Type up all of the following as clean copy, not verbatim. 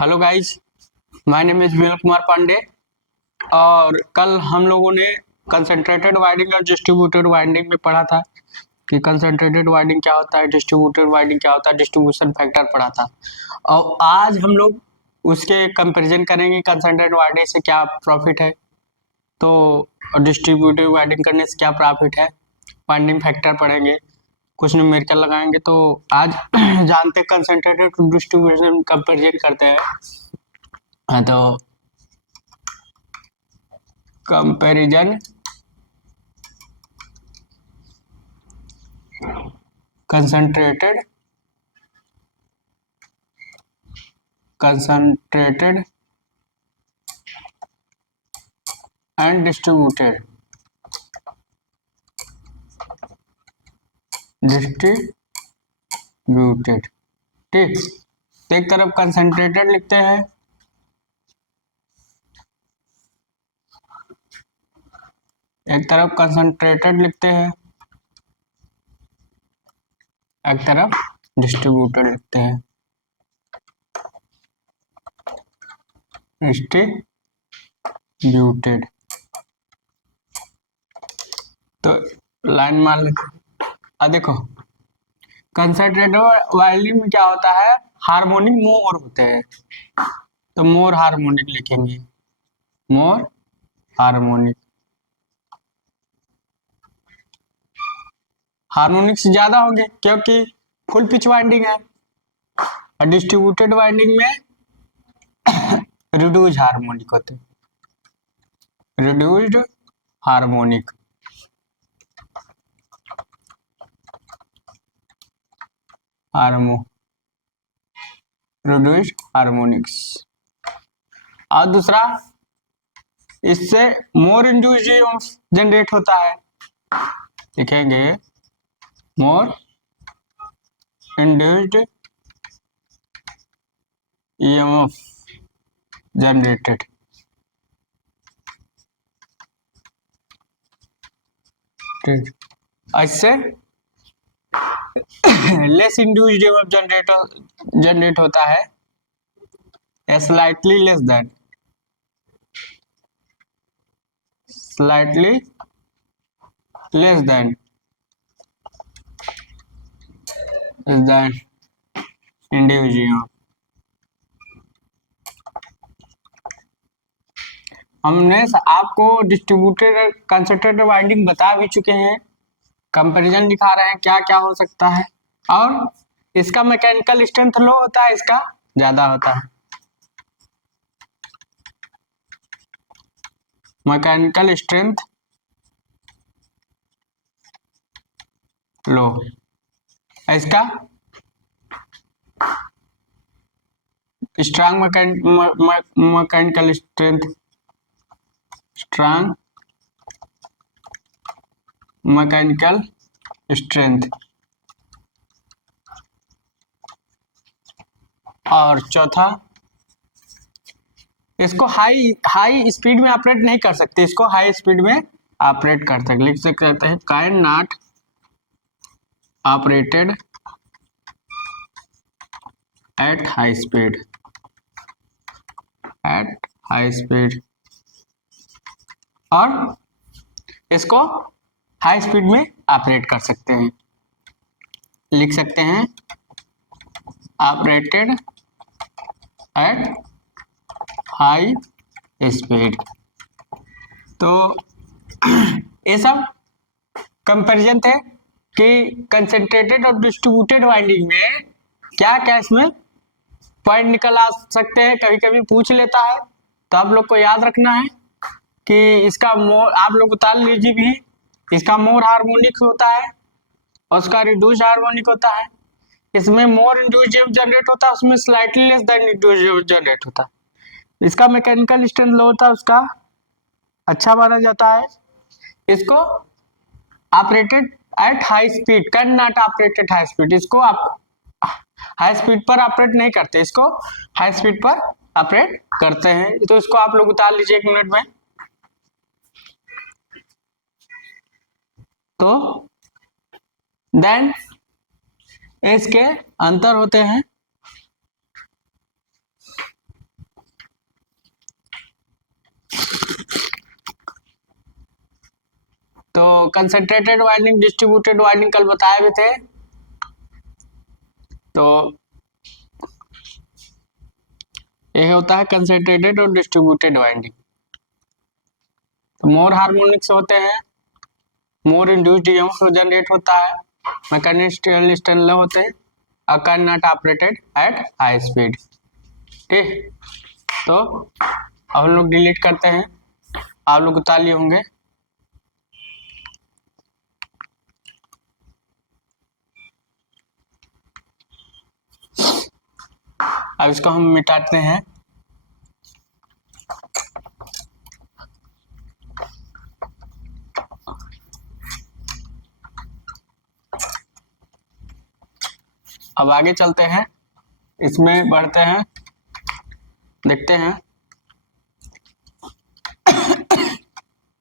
Hello guys, my name is Vinod Kumar Pandey. और कल हम लोगों ने कंसंट्रेटेड वाइंडिंग और डिस्ट्रीब्यूटेड वाइंडिंग में पढ़ा था कि कंसंट्रेटेड वाइंडिंग क्या होता है, डिस्ट्रीब्यूटेड वाइंडिंग क्या होता है, डिस्ट्रीब्यूशन फैक्टर पढ़ा था। और आज हम लोग उसके कंपैरिजन करेंगे, कंसंट्रेटेड वाइंडिंग से क्या प्रॉफिट है तो डिस्ट्रीब्यूटेड वाइंडिंग करने से क्या प्रॉफिट है, वाइंडिंग फैक्टर पढ़ेंगे, कुछ न्यूमेरिकल लगाएंगे। तो आज जानते कंसंट्रेटेड डिस्ट्रीब्यूशन कंपैरिजन करते हैं। तो कंपैरिजन कंसंट्रेटेड एंड डिस्ट्रीब्यूटेड ठीक। एक तरफ कंसंट्रेटेड लिखते हैं, एक तरफ कंसंट्रेटेड लिखते हैं, एक तरफ डिस्ट्रीब्यूटेड लिखते हैं। डिस्ट्रीब्यूटेड तो लाइन मान लेते। देखो कंसंट्रेटेड वायलिन में क्या होता है, हार्मोनिक मोर होते हैं, तो मोर हार्मोनिक लिखेंगे, मोर हार्मोनिक। हार्मोनिक से ज्यादा होंगे क्योंकि फुल पिच वाइंडिंग है। और डिस्ट्रीब्यूटेड वाइंडिंग में रिड्यूस्ड हार्मोनिक होते हैं, रिड्यूस्ड हार्मोनिक। Reduced harmonics. और दूसरा, इससे मोर इंड्यूस्ड जनरेट होता है, लिखेंगे मोर इंड्यूस्ड EMF जनरेटेड। ठीक, इससे लेस इंड्यूस्ड EMF जनरेट होता है, slightly less than, slightly less than individual। हमने आपको डिस्ट्रीब्यूटेड कंसंट्रेटेड वाइंडिंग बता भी चुके हैं, कंपैरिजन दिखा रहे हैं क्या क्या हो सकता है। और इसका मैकेनिकल स्ट्रेंथ लो होता है, इसका ज्यादा होता है। मैकेनिकल स्ट्रेंथ लो, इसका strong mechanical strength, strong mechanical strength. और चौथा, इसको हाई स्पीड में ऑपरेट नहीं कर सकते, इसको हाई स्पीड में ऑपरेट कर सकते, लिख सकते हैं can not operated at high speed, at high speed. और इसको हाई स्पीड में ऑपरेट कर सकते हैं, लिख सकते हैं ऑपरेटेड एट हाई स्पीड। तो ये सब कंपैरिजन थे कि कंसंट्रेटेड और डिस्ट्रीब्यूटेड वाइंडिंग में क्या क्या इसमें पॉइंट निकल आ सकते हैं, कभी कभी पूछ लेता है। तो आप लोग को याद रखना है कि इसका मोर, आप लोग उतार लीजिए भी, इसका मोर हार्मोनिक होता है और उसका रिड्यूस हार्मोनिक होता है। इसमें मोर इंड्यूस जनरेट होता है, उसमें slightly less than induce generate होता है। इसका मैकेनिकल स्ट्रेंथ लो होता है, उसका अच्छा माना जाता है। इसको operated at high speed, can not operated high speed, इसको आप हाई स्पीड पर ऑपरेट नहीं करते, इसको हाई स्पीड पर ऑपरेट करते हैं। तो इसको आप लोग उतार लीजिए 1 मिनट में। तो देन इसके अंतर होते हैं, तो कंसंट्रेटेड वाइंडिंग, डिस्ट्रीब्यूटेड वाइंडिंग कल बताए भी थे। तो ये होता है कंसंट्रेटेड और डिस्ट्रीब्यूटेड वाइंडिंग। तो मोर हार्मोनिक्स होते हैं, मोर इंड्यूस्ड ईएमएफ जनरेट होता है, मैकेनिकल स्टेनले होते हैं, can not operated at high speed. ठीक, तो अब हम लोग डिलीट करते हैं, आप लोग उतार लिए होंगे। अब इसको हम मिटाते हैं। अब आगे चलते हैं, इसमें बढ़ते हैं, देखते हैं।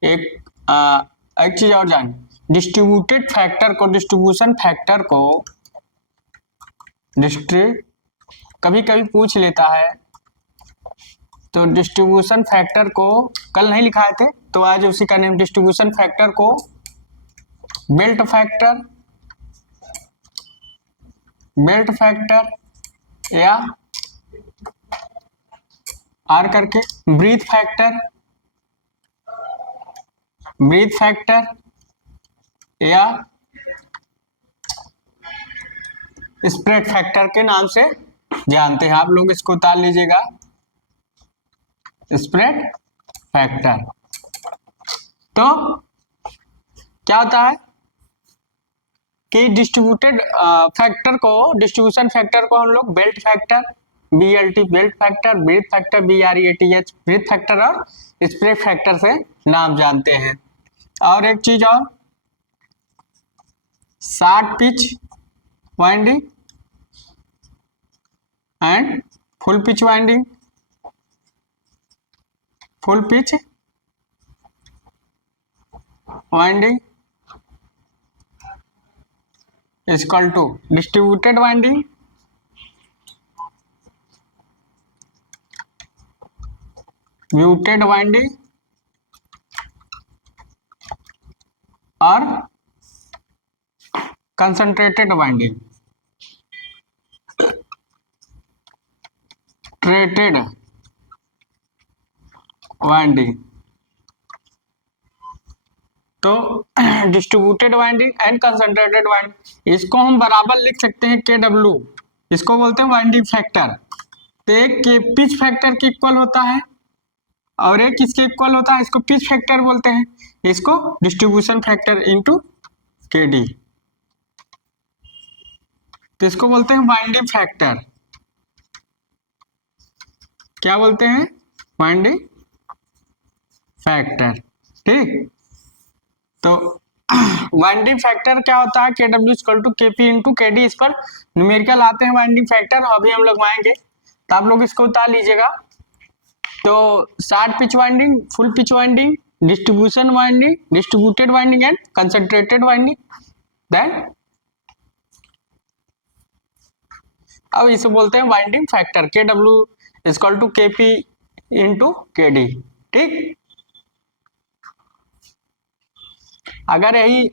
एक चीज और जान, डिस्ट्रीब्यूटेड फैक्टर को, डिस्ट्रीब्यूशन फैक्टर को कभी कभी पूछ लेता है। तो डिस्ट्रीब्यूशन फैक्टर को कल नहीं लिखाए थे, तो आज उसी का नेम, डिस्ट्रीब्यूशन फैक्टर को बेल्ट फैक्टर, बेल्ट फैक्टर या आर करके ब्रीथ फैक्टर, ब्रीथ फैक्टर या स्प्रेड फैक्टर के नाम से जानते हैं। आप लोग इसको उतार लीजिएगा, स्प्रेड फैक्टर। तो क्या होता है कि डिस्ट्रीब्यूटेड फैक्टर को, डिस्ट्रीब्यूशन फैक्टर को हम लोग belt factor, BLT belt factor, breath factor BREATH breath factor और स्प्रेड फैक्टर से नाम जानते हैं। और एक चीज और, short pitch winding and full pitch winding, full pitch winding is equal to distributed winding muted winding और concentrated winding, treated winding। तो distributed winding and concentrated winding, इसको हम बराबर लिख सकते हैं KW, इसको बोलते हैं वाइंडिंग फैक्टर। तो एक के पिच फैक्टर के इक्वल होता है और एक किसके इक्वल होता है, इसको पिच फैक्टर बोलते हैं, इसको डिस्ट्रीब्यूशन फैक्टर इनटू KD। तो इसको बोलते हैं वाइंडिंग फैक्टर। क्या बोलते हैं? Winding factor. ठीक, तो वाइंडिंग फैक्टर क्या होता है, KW equal to KP into KD। इस पर न्यूमेरिकल आते हैं वाइंडिंग फैक्टर, अभी हम लगवाएंगे, तो आप लोग इसको उतार लीजिएगा। तो short pitch winding, full pitch winding, distribution winding, distributed winding and concentrated winding. Then अब इसे बोलते हैं winding factor, KW equal to KP into KD। ठीक, अगर यही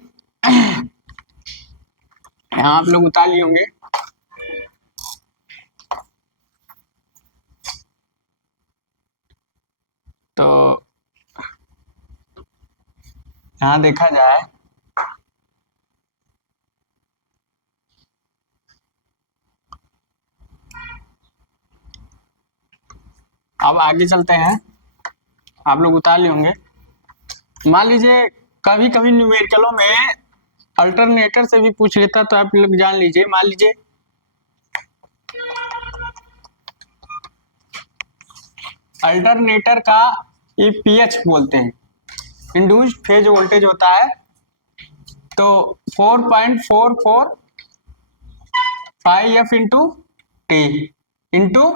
यहाँ आप लोग उतार लिए होंगे, तो यहाँ देखा जाए अब आगे चलते हैं, आप लोग उतार लिए होंगे। मान लीजिए कभी कभी न्यूमेरिकलों में अल्टरनेटर से भी पूछ लेता, तो आप लोग जान लीजिए। मान लीजिए अल्टरनेटर का ये PH बोलते हैं, इंड्यूस्ड फेज वोल्टेज होता है, तो 4.445 into T into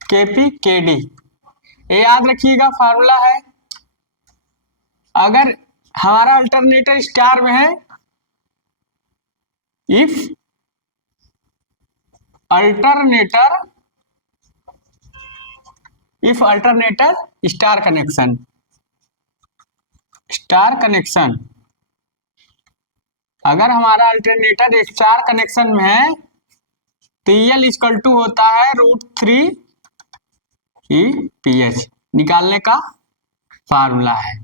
KP KD। ये याद रखिएगा, फार्मूला है। अगर हमारा अल्टरनेटर स्टार में है, if alternator star connection, star connection, अगर हमारा अल्टरनेटर स्टार कनेक्शन में है तो EL इक्वल टू होता है √3 EPH, निकालने का फार्मूला है।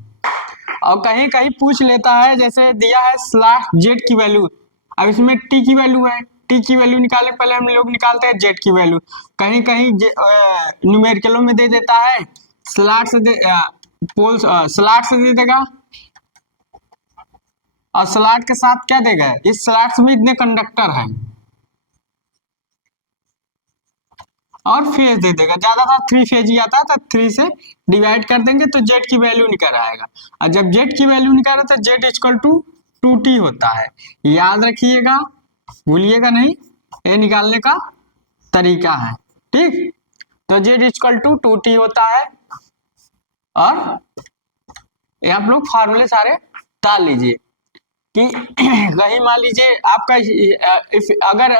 और कहीं कहीं पूछ लेता है, जैसे दिया है स्लैश जेड की वैल्यू, अब इसमें टी की वैल्यू है, टी की वैल्यू निकालने पहले हम लोग निकालते हैं जेड की वैल्यू। कहीं कहीं न्यूमेरिकलों में दे देता है स्लैश से पोल्स स्लैश से दे देगा, और स्लैश के साथ क्या देगा, इस स्लैश में इतने कंडक्टर हैं, और फेज दे देगा, ज्यादातर 3 फेज ही आता है तो 3 से डिवाइड कर देंगे तो जेड की वैल्यू निकल आएगा। और जब जेड की वैल्यू निकाला तो जेड इक्वल टू 2t होता है, याद रखिएगा, भूलिएगा नहीं, ये निकालने का तरीका है। ठीक, तो जेड इक्वल टू 2t होता है, और ये आप लोग फार्मूले सारे डाल लीजिए कि कहीं मान लीजिए आपका अगर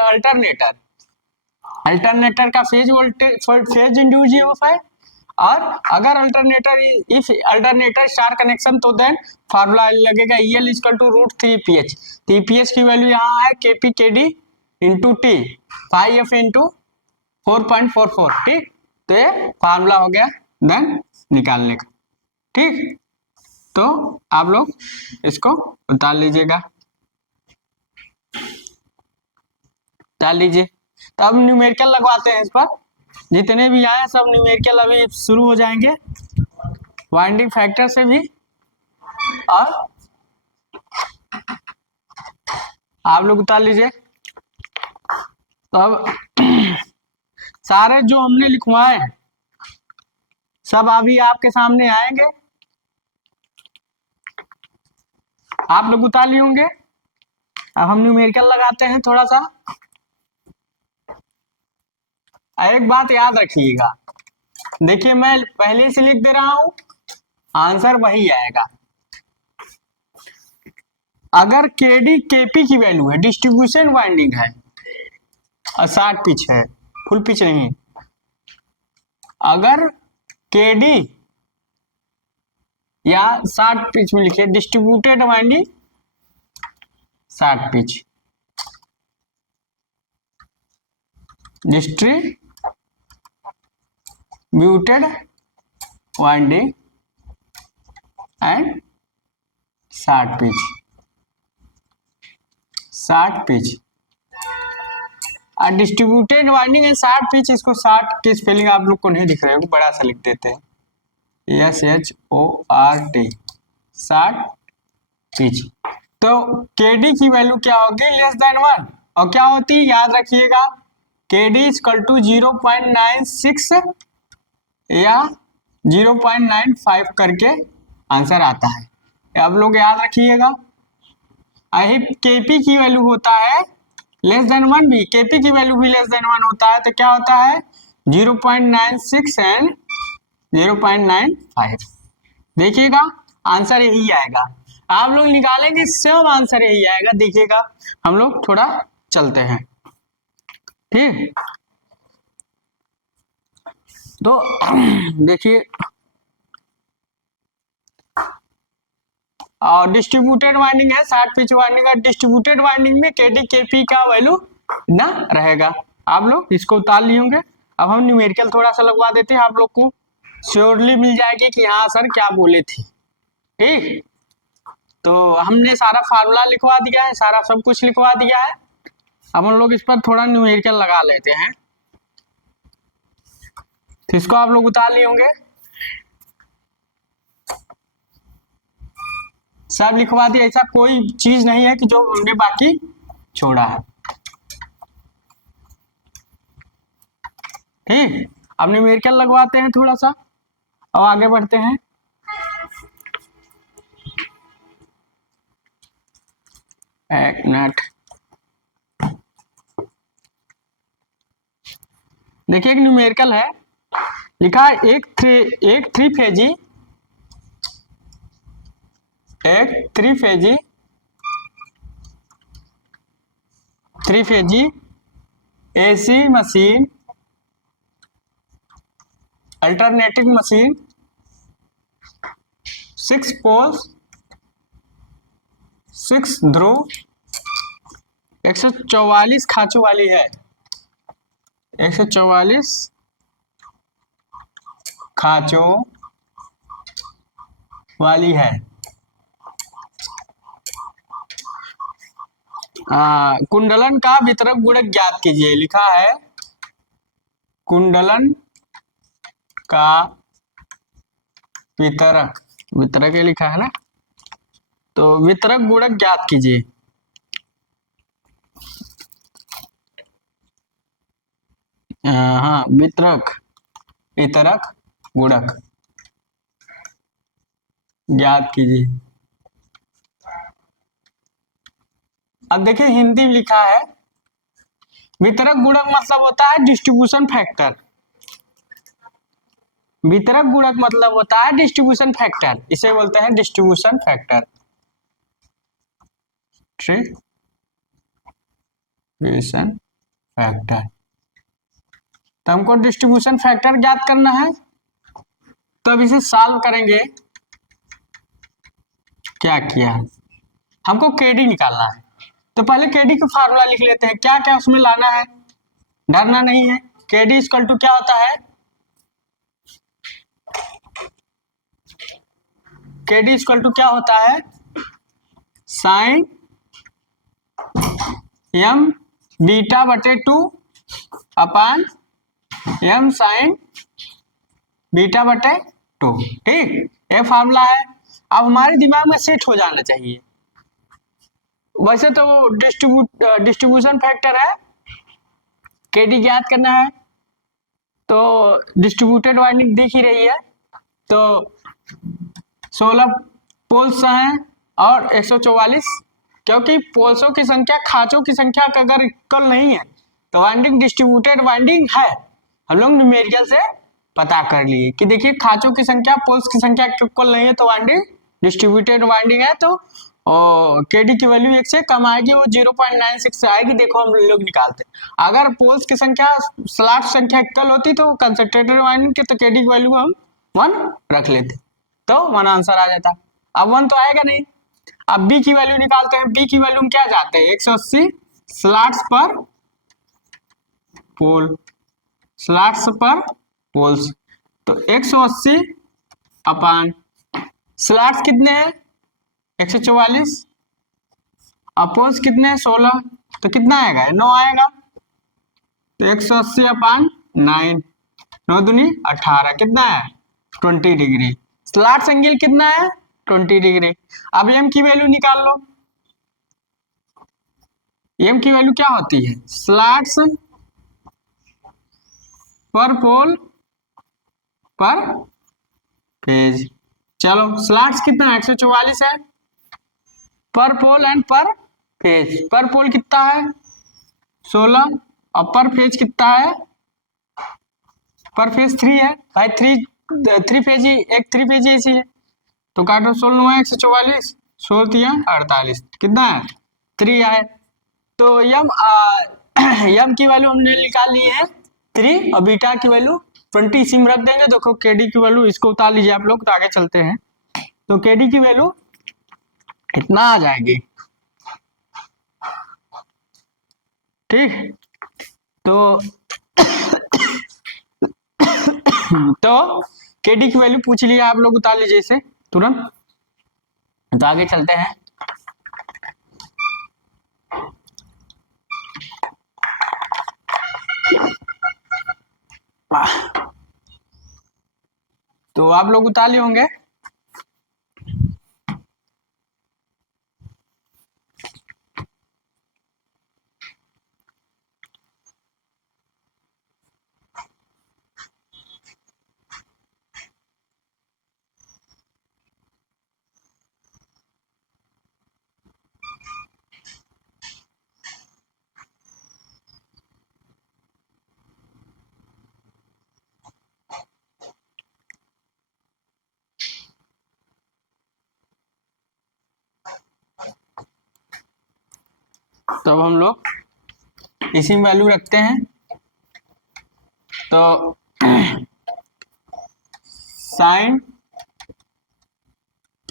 अल्टरनेटर का phase voltage phase induce EMF है, और अगर अल्टरनेटर स्टार कनेक्शन तो देन फार्मूला लगेगा EL इक्वल टू √3 EPH। तो EPH की वैल्यू यहाँ है KP KD into T 5F into 4.44। ठीक, तो ये फार्मूला हो गया देन निकालने का। ठीक, तो आप लोग इसको उतार लीजिएगा, डाल लीजिए। तो अब न्यूमेरिकल लगवाते हैं इस पर, जितने भी आए सब न्यूमेरिकल अभी शुरू हो जाएंगे, वाइंडिंग फैक्टर से भी, और आप लोग उतार लीजिए। तो अब सारे जो हमने लिखवाए सब अभी आपके सामने आएंगे, आप लोग उतार लिए होंगे। अब हम न्यूमेरिकल लगाते हैं थोड़ा सा। एक बात याद रखिएगा, देखिए मैं पहले से लिख दे रहा हूं, आंसर वही आएगा। अगर KD KP की वैल्यू है, डिस्ट्रीब्यूशन वाइंडिंग है और 60 पिच है, फुल पिच नहीं, अगर KD या 60 पिच में लिखिए distributed winding 60 pitch, distributed winding and 60 pitch, 60 pitch और डिस्ट्रीब्यूटेड वाइंडिंग एंड 60 पिच। इसको 60 की स्पेलिंग आप लोग को नहीं दिख रहे हो, बड़ा सा लिख देते हैं SHORT 60 पिच। तो KD की वैल्यू क्या होगी, लेस देन 1, और क्या होती है याद रखिएगा, KD इक्वल टू 0.96 या 0.95 करके आंसर आता है, अब लोग याद रखिएगा। KP की वैल्यू होता है लेस देन 1 भी, KP की वैल्यू भी लेस देन 1 होता है, तो क्या होता है 0.96 एंड 0.95। देखिएगा आंसर यही आएगा, आप लोग निकालेंगे सब आंसर यही आएगा। देखिएगा हम लोग थोड़ा चलते हैं, ठीक। तो देखिए डिस्ट्रीब्यूटेड वाइंडिंग है, 60 पिच वाइंडिंग है, डिस्ट्रीब्यूटेड वाइंडिंग में KD KP का वैल्यू ना रहेगा। आप लोग इसको उतार लिए होंगे। अब हम न्यूमेरिकल थोड़ा सा लगवा देते हैं, आप लोग को श्योरली मिल जाएगी कि हाँ सर क्या बोले थे। ठीक, तो हमने सारा फार्मूला लिखवा दिया है, सारा सब कुछ लिखवा दिया है। अब हम लोग इस पर थोड़ा न्यूमेरिकल लगा लेते हैं, तो इसको आप लोग उतार लिए होंगे, सब लिखवा दिया, ऐसा कोई चीज नहीं है कि जो हमने बाकी छोड़ा है। ठीक, अब न्यूमेरिकल लगवाते हैं थोड़ा सा और आगे बढ़ते हैं। एक मिनट, देखिए एक न्यूमेरिकल है, लिखा है एक three phase AC machine, alternating machine, 6 poles 6 ध्रुव 144 खांचों वाली है, 144 खांचों वाली है। कुंडलन का वितरक गुणक ज्ञात कीजिए। लिखा है कुंडलन का वितरक, वितरक ये लिखा है ना, तो वितरक गुणक ज्ञात कीजिए। हाँ, वितरक गुणक ज्ञात कीजिए। अब देखिए हिंदी में लिखा है वितरक गुणक मतलब होता है डिस्ट्रीब्यूशन फैक्टर। वितरक गुणक मतलब होता है डिस्ट्रीब्यूशन फैक्टर, इसे बोलते हैं डिस्ट्रीब्यूशन फैक्टर। डिस्ट्रीब्यूशन फैक्टर, तो हमको डिस्ट्रीब्यूशन फैक्टर ज्ञात करना है, तो अब इसे सॉल्व करेंगे। क्या किया, हमको केडी निकालना है, तो पहले केडी का फार्मूला लिख लेते हैं। क्या क्या उसमें लाना है, डरना नहीं है। केडी इक्वल टू क्या होता है, केडी इक्वल टू क्या होता है, साइन एम बीटा बटे 2 अपान एम साइन बीटा बटे 2। ठीक, ये फार्मूला है। अब हमारे दिमाग में सेट हो जाना चाहिए। वैसे तो डिस्ट्रीब्यूशन फैक्टर है, केडी ज्ञात करना है, तो डिस्ट्रीब्यूटेड वाइंडिंग दिख ही रही है, तो 16 पोल्स हैं और 144, क्योंकि पोल्सों की संख्या खांचों की संख्या का अगर इक्वल नहीं है तो वाइंडिंग डिस्ट्रीब्यूटेड वाइंडिंग है। हम लोग न्यूमेरिकल से पता कर लिए कि देखिए खांचों की संख्या पोल्स की संख्या इक्वल नहीं है तो वाइंडिंग डिस्ट्रीब्यूटेड वाइंडिंग है। तो केडी की वैल्यू 1 से कम आएगी, वो 0.96 से आएगी। देखो हम लोग निकालते, अगर पोल्स की संख्या स्लॉट संख्या इक्वल होती तो कंसंट्रेटेड वाइंडिंग के, तो केडी की वैल्यू हम 1 रख लेते, तो 1 आंसर आ जाता। अब 1 तो आएगा नहीं। अब बी की वैल्यू निकालते हैं। बी की वैल्यू क्या जाते हैं, 180 स्लॉट्स पर पोल, स्लॉट्स पर पोल्स, तो 180 अपान स्लॉट्स कितने हैं 144, अपोल्स कितने हैं 16, तो कितना आएगा 9 आएगा। तो 180 अपान 9, 9 दूनी 18, कितना है 20 डिग्री। स्लॉट्स एंगल कितना है 20 डिग्री। अब एम की वैल्यू निकाल लो। एम की वैल्यू क्या होती है, स्लॉट्स पर पोल पर फेज। चलो स्लॉट्स कितना है 144 है, पर पोल एंड पर फेज। पर पोल कितना है 16 और पर फेज कितना है, पर फेज 3 है भाई, 3 फेज ही, एक 3 फेज ही ऐसी है, तो काटो 16 144, 16 48, कितना है 3 आए। तो यम की वैल्यू हमने निकाल ली है 3 और बीटा की वैल्यू 20 इसी में रख देंगे। देखो केडी की वैल्यू, इसको उतार लीजिए आप लोग, तो आगे चलते हैं। तो केडी की वैल्यू इतना आ जाएगी। ठीक, तो तो केडी की वैल्यू पूछ लिया आप लोग, उतार लीजिए इसे तुरंत, तो आगे चलते हैं। तो आप लोग उतार लिए होंगे। तो हम लोग इसी में वैल्यू रखते हैं। तो साइन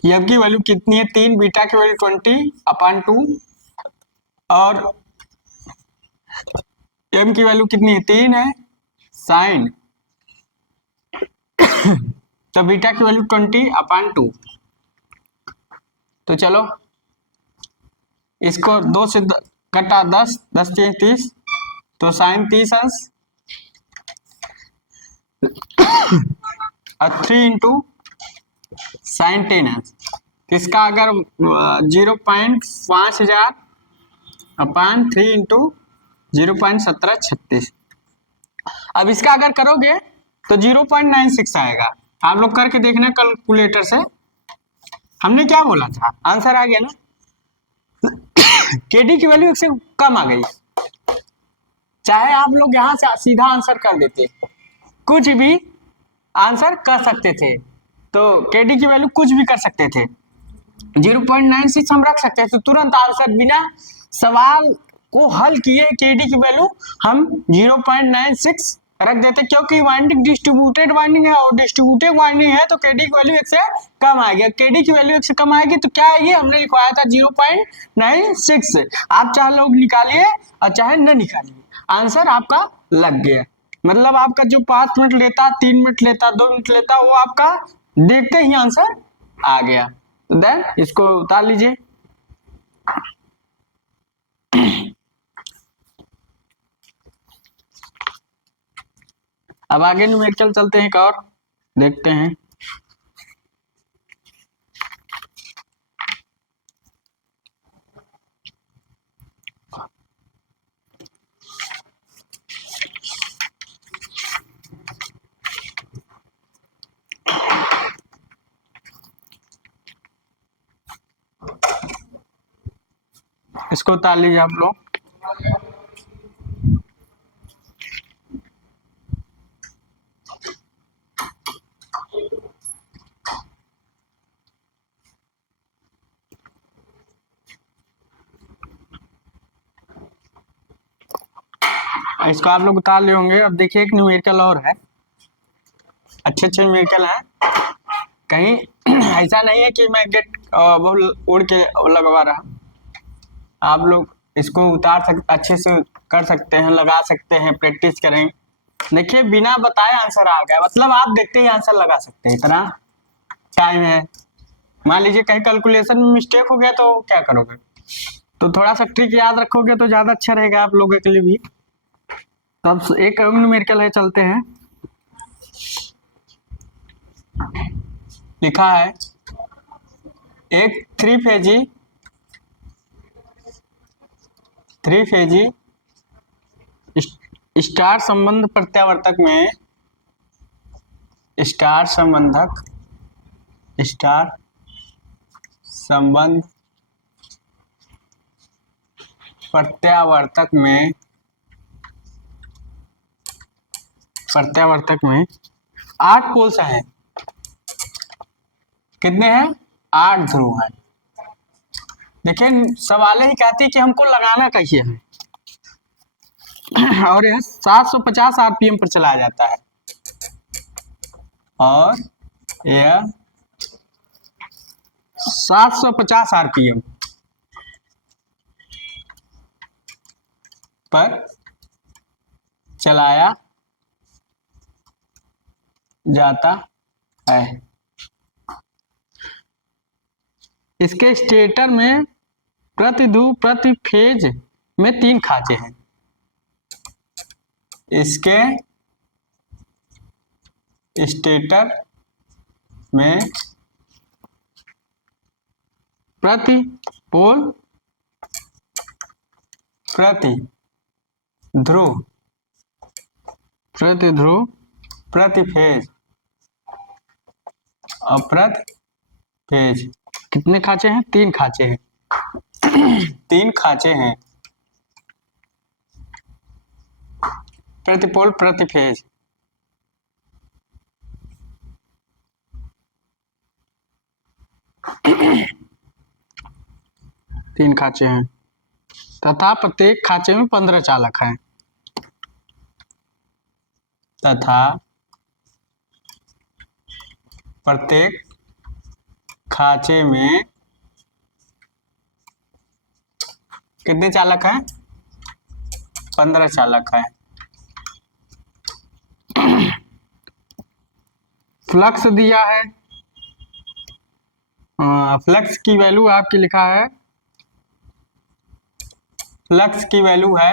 एफ की वैल्यू कितनी है 3, बीटा की वैल्यू 20/2 और एम की वैल्यू कितनी है 3 है साइन, तो बीटा की वैल्यू 20/2। तो चलो इसको 2 से कटा 10, 10 3 30, तो साइन 30 अंश और 3 इंटू साइन 10 अंश। इसका अगर 0.5000 अपान 3 इंटू 0.1736। अब इसका अगर करोगे तो 0.96 आएगा। आप लोग करके देखना कैलकुलेटर से। हमने क्या बोला था, आंसर आ गया ना। केडी की वैल्यू 1 से कम आ गई, चाहे आप लोग यहां से सीधा आंसर कर देते, कुछ भी आंसर कर सकते थे। तो केडी की वैल्यू कुछ भी कर सकते थे, 0.96 हम रख सकते थे तुरंत आंसर, बिना सवाल को हल किए केडी की वैल्यू हम 0.96 रख देते, क्योंकि वाइंडिंग डिस्ट्रीब्यूटेड वाइंडिंग है और डिस्ट्रीब्यूटेड वाइंडिंग है तो केडी की वैल्यू 1 से कम आएगी। केडी की वैल्यू 1 से कम आएगी तो क्या आएगी, हमने लिखवाया था 0.96। आप चाहे लोग निकालिए और चाहे न निकालिए, आंसर आपका लग गया। मतलब आपका जो 5 मिनट लेता, 3 मिनट लेता, 2 मिनट लेता, वो आपका देखते ही आंसर आ गया। तो देन इसको उतार लीजिए। अब आगे न्यूमेरिकल चलते हैं, एक और देखते हैं। इसको उतार लीजिए आप लोग। इसको आप लोग उतार लिए होंगे। अब देखिए एक न्यूमेरिकल और है, अच्छे अच्छे न्यूमेरिकल है। कहीं ऐसा नहीं है कि मैं गेट उड़ के लगवा रहा। आप लोग इसको उतार सकते, अच्छे से कर सकते हैं, लगा सकते हैं, प्रैक्टिस करेंगे। देखिए बिना बताए आंसर आ गया, मतलब आप देखते ही आंसर लगा सकते हैं, इतना टाइम है। मान लीजिए कहीं कैलकुलेशन में मिस्टेक हो गया तो क्या करोगे, तो थोड़ा सा ट्रिक याद रखोगे तो ज्यादा अच्छा रहेगा आप लोगों के लिए भी। तो अब एक न्यूमेरिकल है, चलते हैं। लिखा है एक थ्री फेजी स्टार संबंध प्रत्यावर्तक में स्टार संबंध प्रत्यावर्तक में 8 पोल्स हैं। कितने हैं, 8 ध्रुव हैं। देखिए सवाल ही कहती है कि हमको लगाना कैसे है, और यह 750 आरपीएम पर चलाया जाता है, और यह 750 आरपीएम पर चलाया जाता है। इसके स्टेटर में प्रति ध्रुव प्रति फेज में 3 खांचे हैं। इसके स्टेटर में प्रति पोल प्रति ध्रुव प्रति फेज और प्रति फेज कितने खांचे हैं, 3 खांचे हैं। 3 खांचे हैं प्रति पोल प्रति फेज। तीन खांचे हैं तथा प्रत्येक खांचे में 15 चालक हैं। तथा प्रत्येक खांचे में कितने चालक हैं? 15 चालक हैं। फ्लक्स दिया है, फ्लक्स की वैल्यू आपकी लिखा है, फ्लक्स की वैल्यू है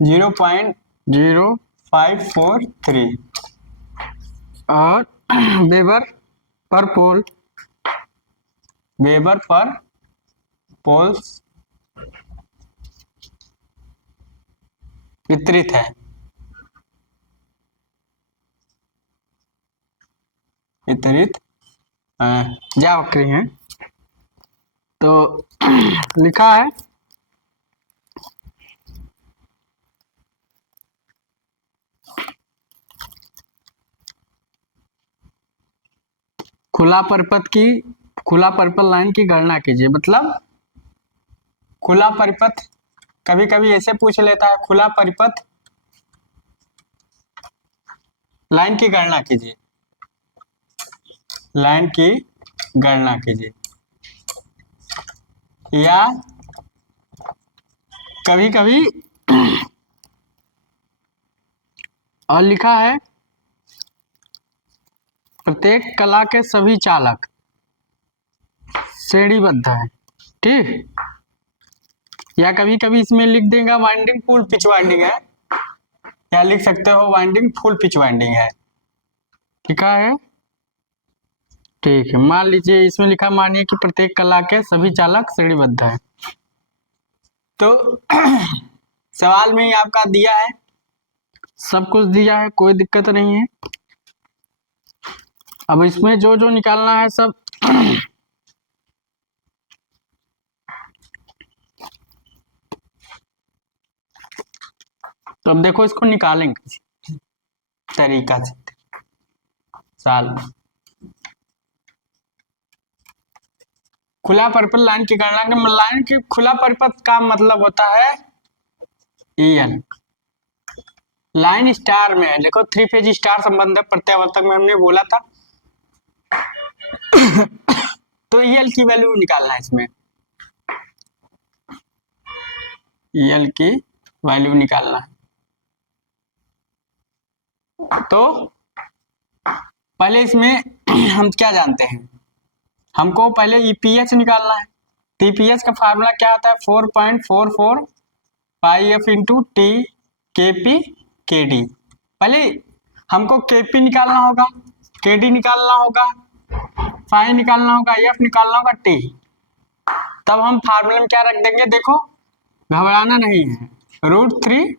0.0543 और वेबर पर पोल, वेबर पर पोल्स वितरित है, वितरित जा वक्री हैं। तो लिखा है खुला परिपथ लाइन की गणना कीजिए। मतलब खुला परिपथ कभी कभी ऐसे पूछ लेता है, खुला परिपथ लाइन की गणना कीजिए, लाइन की गणना कीजिए। या कभी कभी और लिखा है प्रत्येक कला के सभी चालक श्रेणीबद्ध है, ठीक। या कभी कभी इसमें लिख देगा वाइंडिंग फुल पिच वाइंडिंग है, या लिख सकते हो वाइंडिंग फुल पिच वाइंडिंग है, लिखा है, ठीक है। मान लीजिए इसमें लिखा, मानिए कि प्रत्येक कला के सभी चालक श्रेणीबद्ध है। तो सवाल में ही आपका दिया है, सब कुछ दिया है, कोई दिक्कत नहीं है। अब इसमें जो जो निकालना है सब तो अब देखो इसको निकालेंगे तरीका से। साल खुला परिपथ लाइन की गणना के, लाइन की खुला परिपथ का मतलब होता है EL। लाइन स्टार में है, देखो 3 फेज स्टार संबंध प्रत्यावर्तक में हमने बोला था। तो EL की वैल्यू निकालना है इसमें, EL की वैल्यू निकालना है। तो पहले इसमें हम क्या जानते हैं, हमको पहले EPH निकालना है। तो EPH का फार्मूला क्या होता है, 4.44 pi F into T KP KD। पहले हमको KP निकालना होगा, KD निकालना होगा, फाई निकालना होगा, F निकालना होगा, T। तब हम फार्मूले में क्या रख देंगे, देखो घबराना नहीं है, √3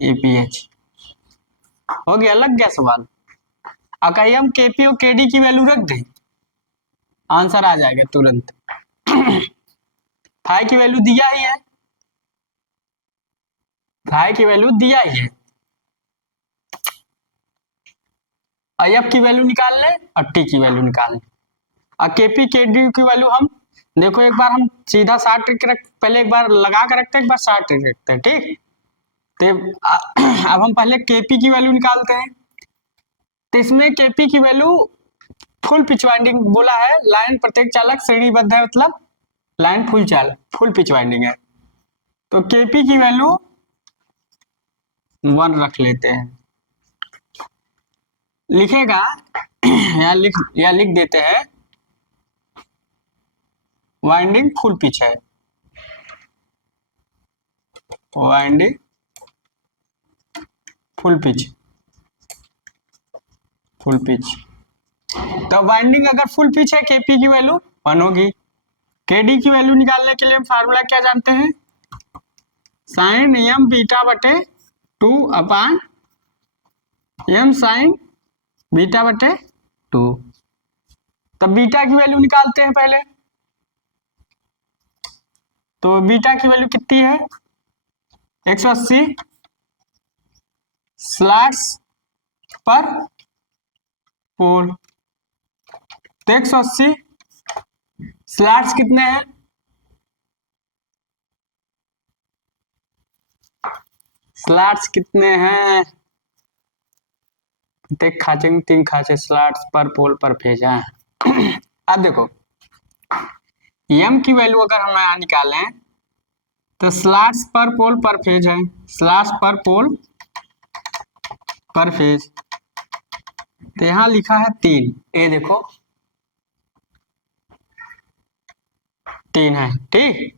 EPH हो गया, लग गया सवाल। अगर हम KP और KD की वैल्यू रख दें, आंसर आ जाएगा तुरंत। फाई की वैल्यू दिया ही है, फाई की वैल्यू दिया ही है, F की वैल्यू निकाल ले और T की वैल्यू निकाल ले। और KP KD की वैल्यू हम देखो, एक बार हम सीधा 60 रख, पहले एक बार लगा कर रखते हैं, एक बार 60 रखते हैं, ठीक। तो अब हम पहले KP की वैल्यू निकालते हैं। तो इसमें KP की वैल्यू फुल पिच वाइंडिंग बोला है, लाइन प्रत्येक चालक श्रेणीबद्ध है, मतलब लाइन फुल पिच वाइंडिंग है। तो KP की वैल्यू 1 रख लेते हैं, लिखेगा या लिख देते हैं वाइंडिंग फुल पिच है, winding full pitch, full pitch. तो वाइंडिंग अगर फुल पिच है, KP की वैल्यू 1 होगी। KD की वैल्यू निकालने के लिए हम फार्मूला क्या जानते हैं, साइन m बीटा बटे 2 अपान m साइन बीटा बटे 2। तब बीटा की वैल्यू निकालते हैं पहले। तो बीटा की वैल्यू कितनी है, 180 स्लैट्स पर पोल। तो 180 स्लैट्स कितने हैं, स्लैट्स कितने हैं, प्रत्येक खांचे में 3 खांचे स्लॉट्स पर पोल पर फेज है। अब देखो m की वैल्यू अगर हम यहाँ निकालें तो स्लॉट्स पर पोल पर फेज है, स्लॉट्स पर पोल पर फेज, तो यहाँ लिखा है 3, ये देखो 3 है, ठीक।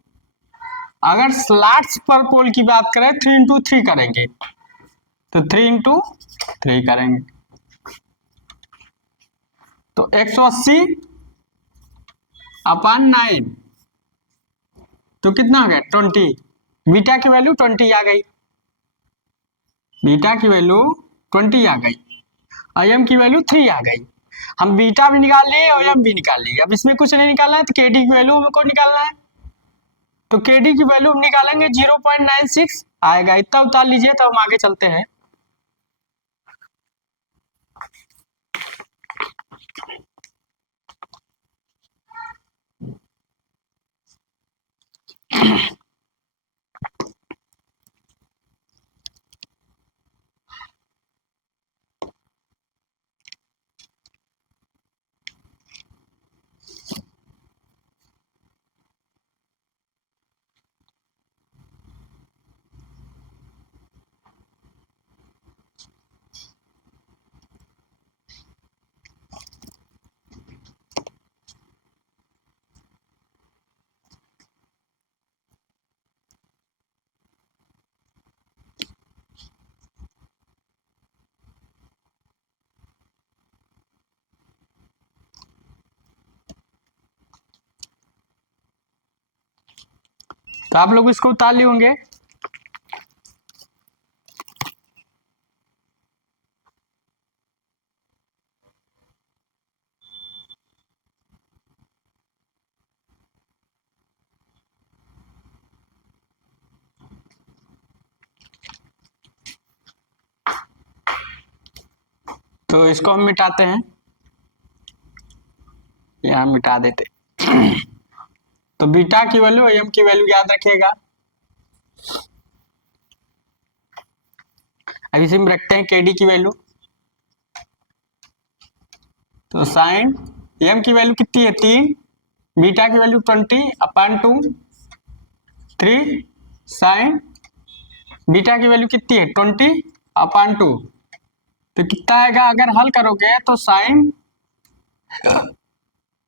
अगर स्लॉट्स पर पोल की बात करें 3 इंटू 3 करेंगे तो 3 इंटू 3 करेंगे तो 180 अपॉन 9 तो कितना आ गया 20। बीटा की वैल्यू 20 आ गई, बीटा की वैल्यू 20 आ गई और एम की वैल्यू 3 आ गई। हम बीटा भी निकाल लिए और एम भी निकाल लिए। अब इसमें कुछ नहीं निकालना है तो केडी की वैल्यू हमको निकालना है, तो केडी की वैल्यू हम निकालेंगे 0.96 आएगा। इतना उतार लीजिए तो हम आगे चलते हैं। तो आप लोग इसको उतार लिए होंगे। तो इसको हम मिटाते हैं, यहाँ मिटा देते। तो बीटा की वैल्यू और एम की वैल्यू याद रखिएगा। अब इसी में रखते हैं केडी की वैल्यू, तो साइन एम की वैल्यू कितनी है 3, बीटा की वैल्यू 20 अपॉन 2, 3 साइन बीटा की वैल्यू कितनी है 20 अपॉन 2, तो कितना आएगा अगर हल करोगे तो साइन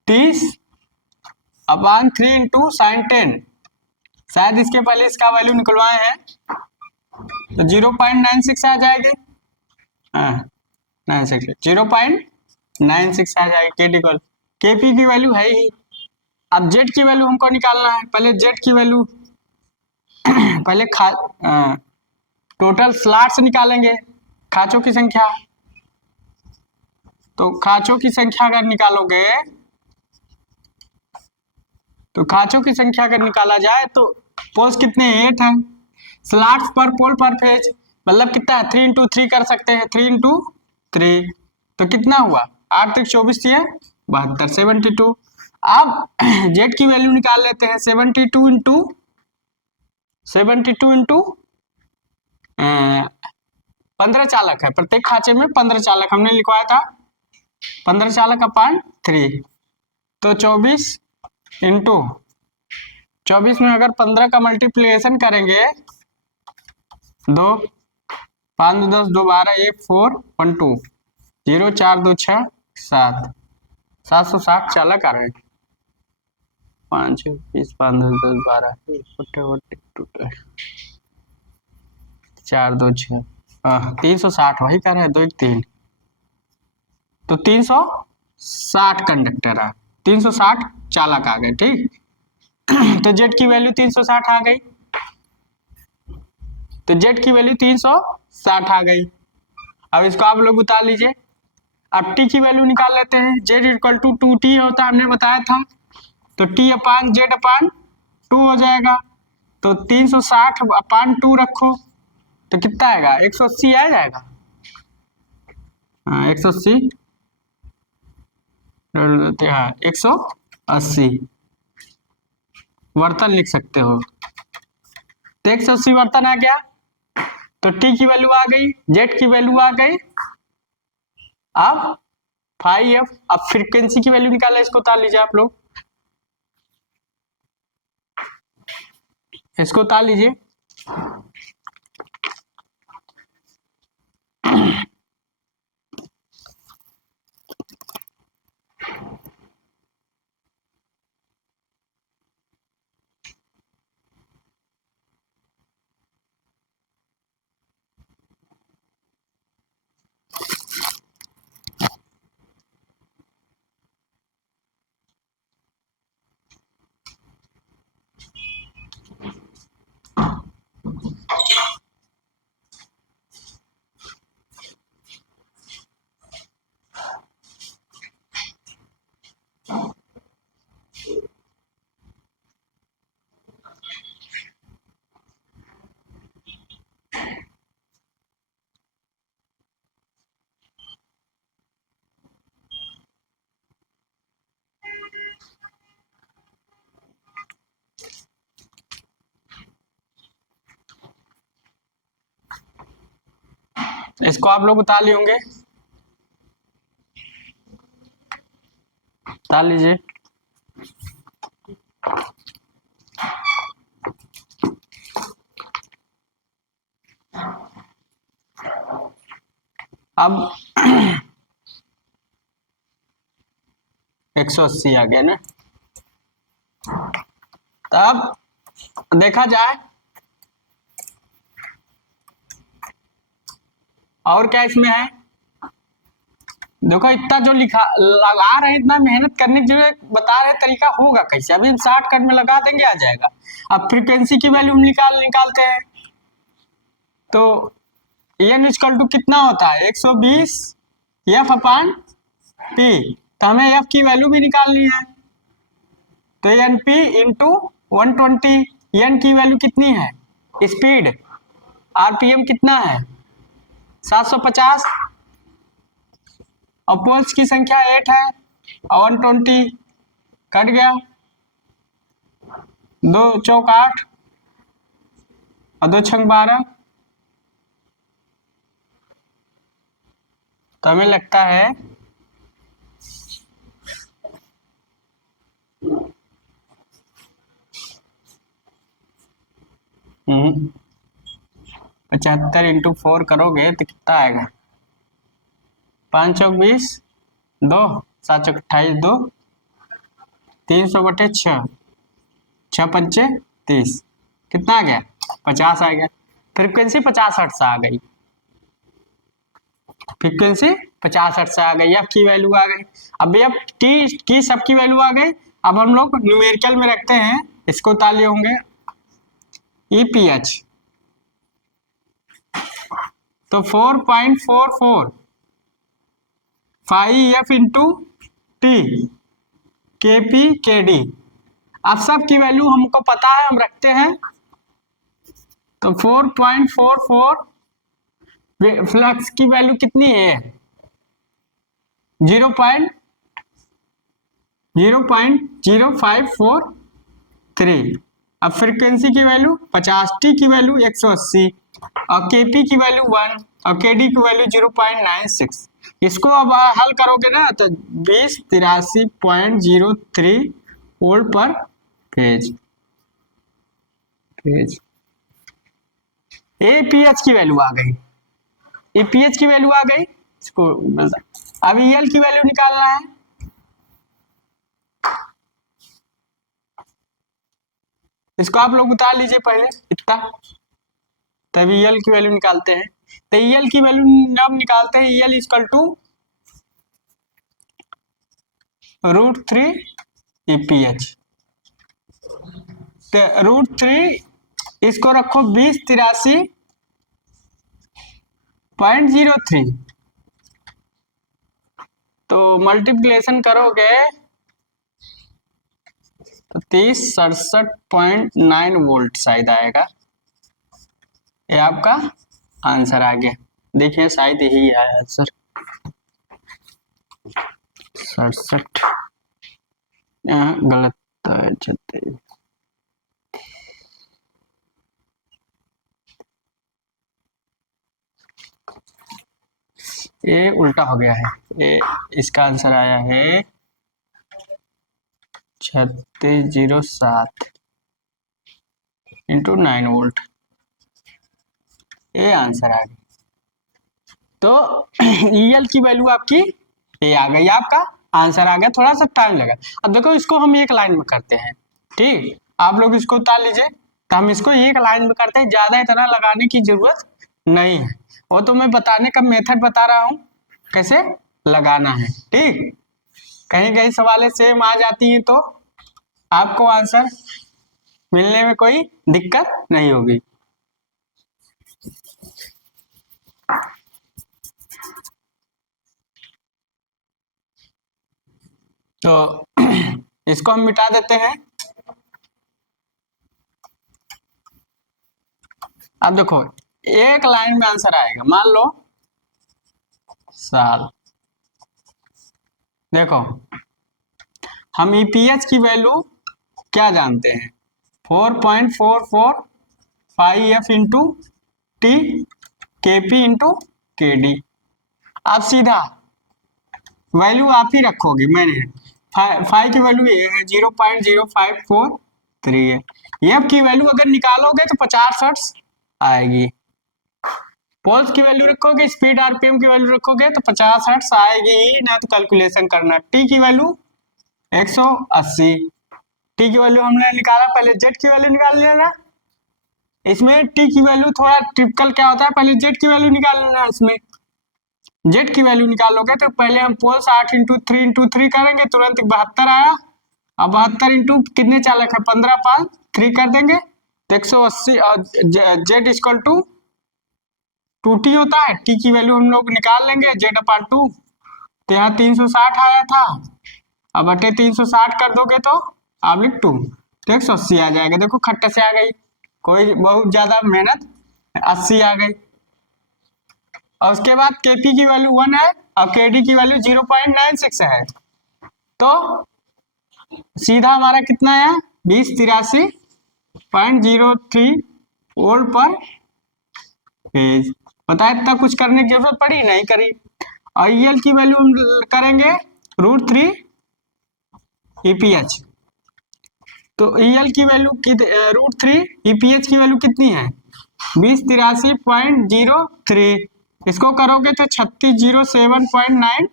30 अपॉन 3 इंटू साइन 10। शायद इसके पहले इसका वैल्यू निकलवाए हैं तो 0.96 आ जाएगी, हाँ 0.96 आ जाएगी केडी को। केपी की वैल्यू है ही। अब जेड की वैल्यू हमको निकालना है। पहले जेड की वैल्यू पहले टोटल स्लॉट्स निकालेंगे, खांचों की संख्या। तो खांचों की संख्या अगर निकालोगे तो खांचों की संख्या अगर निकाला जाए तो पोल्स कितने 8 हैं, स्लॉट्स पर पोल पर फेज मतलब कितना है 3 इंटू 3 कर सकते हैं, 3 इंटू 3 तो कितना हुआ 8 तक 24 है 72 72। अब जेड की वैल्यू निकाल लेते हैं 72 इंटू 15 चालक है, प्रत्येक खांचे में 15 चालक हमने लिखवाया था, 15 चालक अपॉन 3 तो 24 इंटू 24 में अगर 15 का मल्टीप्लिकेशन करेंगे 2 5 2 10 2 12 1 4 1 2 0 4 2 6 7 760 चालक आ रहे हैं। 5 20 5 10 10 12 4 2 6 360 वही कर रहे हैं 2 1 3 तो 360 कंडक्टर आ 360 चालक आ गए, ठीक। तो जेड की वैल्यू 360 आ गई, तो जेड की वैल्यू 360 आ गई। अब इसको आप लोग उतार लीजिए। अब टी की वैल्यू निकाल लेते हैं। जेड इक्वल टू 2t होता है, हमने बताया था, तो t अपान जेड अपान 2 हो जाएगा। तो 360 अपान 2 रखो तो कितना आएगा 180 आ जाएगा, हाँ 180 हाँ 180 वर्तन लिख सकते हो। तो 180 वर्तन आ गया, तो टी की वैल्यू आ गई, जेड की वैल्यू आ गई अब फाइव एफ, अब फ्रीक्वेंसी की वैल्यू निकाला, इसको उतार लीजिए आप लोग, इसको उतार लीजिए। इसको आप लोग उतार लिए होंगे, उतार लीजिए। अब 180 आ गया ना। तब देखा जाए और क्या इसमें है, देखो इतना जो लिखा लगा रहे, इतना मेहनत करने की जो बता रहे तरीका होगा कैसे, अभी हम शॉर्टकट में लगा देंगे आ जाएगा। अब फ्रीक्वेंसी की वैल्यू निकालते हैं, तो एन इक्वल टू कितना होता है 120 एफ अपान पी, तो हमें एफ की वैल्यू भी निकालनी है, तो एन पी इंटू 120, एन की वैल्यू कितनी है, स्पीड, आरपीएम कितना है 750, और पोल्स की संख्या 8 है, और 120 कट गया, 2 चौक 8 और 2 छंग 12, तो हमें लगता है हम्म 75 इंटू 4 करोगे तो कितना आएगा, 5 चौक 20, 2 7 चौक 28, 2 300 बटे 6, 6 पंचे 30, कितना आ गया 50 आ गया। फ्रीक्वेंसी 50 हर्ट्ज आ गई, फ्रीक्वेंसी 50 हर्ट्ज आ गई, एफ की वैल्यू आ गई। अब एफ टी की सबकी वैल्यू आ गई, अब हम लोग न्यूमेरिकल में रखते हैं, इसको उतार लिए होंगे, ईपीएच, तो 4.44 फाइव एफ इंटू टी के पी के डी, अब सब की वैल्यू हमको पता है, हम रखते हैं, तो 4.44 फ्लक्स की वैल्यू कितनी है 0.0543, अब फ्रीक्वेंसी की वैल्यू 50, टी की वैल्यू 180, और केपी की वैल्यू 1, और केडी की वैल्यू 0.96, इसको अब हल करोगे ना तो 2083.03 वोल्ट पर फेज, एपीएच की वैल्यू आ गई, एपीएच की वैल्यू आ गई, इसको अब ईएल की वैल्यू निकालना है, इसको आप लोग उतार लीजिए पहले इतना, तब ईएल की वैल्यू निकालते हैं, तो ईएल की वैल्यू जब निकालते हैं, ईएल इक्वल टू √3 ईपीएच, तो √3 इसको रखो 2083.03, तो मल्टीप्लिकेशन करोगे तो 3067.9 वोल्ट शायद आएगा, ये आपका आंसर आ गया। देखिए शायद यही आया आंसर 67, यहाँ गलत है 36। ये उल्टा हो गया है। ये इसका आंसर आया है 3607 इंटू 9 वोल्ट। ये आंसर आ गया। तो ईएल की वैल्यू आपकी ये आ गई, आपका आंसर आ गया। थोड़ा सा टाइम लगा। अब देखो इसको हम एक लाइन में करते हैं, ठीक। आप लोग इसको उतार लीजिए, तो हम इसको एक लाइन में करते हैं, ज्यादा इतना लगाने की जरूरत नहीं है। वो तो मैं बताने का मेथड बता रहा हूँ कैसे लगाना है, ठीक। कहीं कहीं सवालें सेम आ जाती हैं तो आपको आंसर मिलने में कोई दिक्कत नहीं होगी। तो इसको हम मिटा देते हैं। अब देखो एक लाइन में आंसर आएगा, मान लो साल। देखो हम ईपीएच की वैल्यू क्या जानते हैं, 4.445 इंटू टी केपी इंटू के डी। आप सीधा वैल्यू आप ही रखोगे, मैंने फाइव की वैल्यू ये है 0.0543 है। एफ की वैल्यू अगर निकालोगे तो 50 हर्ट्ज आएगी। पोल्स की वैल्यू रखोगे, स्पीड आरपीएम की वैल्यू रखोगे तो 50 हर्ट्ज आएगी ही ना। तो कैलकुलेशन करना, टी की वैल्यू 180। टी की वैल्यू हमने निकाला, पहले जेड की वैल्यू निकाल लेना। इसमें टी की वैल्यू थोड़ा टिपिकल क्या होता है, पहले जेड की वैल्यू निकाल लेना। इसमें जेड की वैल्यू निकालोगे तो पहले हम पोल्स 8 इंटू 3 करेंगे, तुरंत 72 आया। अब 72 इंटू कितने चालक है, 15 5 3 कर देंगे तो 180। और जेड इक्वल टू 2t होता है। टी की वैल्यू हम लोग निकाल लेंगे, जेड अपान 2। तो यहाँ 360 आया था, अब बटे 360 कर दोगे तो आब्लिक 2, तो 180 आ जाएगा। देखो खट्टे से आ गई, कोई बहुत ज्यादा मेहनत, 80 आ गई। और उसके बाद केपी की वैल्यू 1 है और केडी की वैल्यू 0.96 है। तो सीधा हमारा कितना है, 2083.03 वोल्ट पर फेज। पता है इतना कुछ करने की जरूरत पड़ी नहीं करी। और ईएल की वैल्यू हम करेंगे √3 ईपीएच। तो ईएल की वैल्यू √3 ईपीएच की वैल्यू कितनी है, 2083.03। इसको करोगे तो 3607.9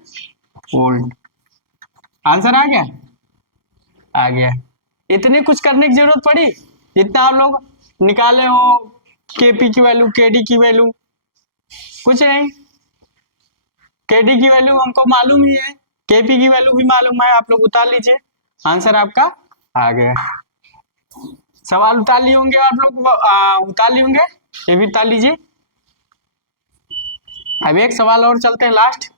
वोल्ट। आंसर आ गया, आ गया। इतनी कुछ करने की जरूरत पड़ी, जितना आप लोग निकाले हो केपी की वैल्यू केडी की वैल्यू, कुछ नहीं। केडी की वैल्यू हमको मालूम ही है, केपी की वैल्यू भी मालूम है, आप लोग उतार लीजिए, आंसर आपका आ गया। सवाल उतार लिए होंगे आप लोग, उतार लिए होंगे, ये भी उतार लीजिए। अब एक सवाल और चलते हैं लास्ट।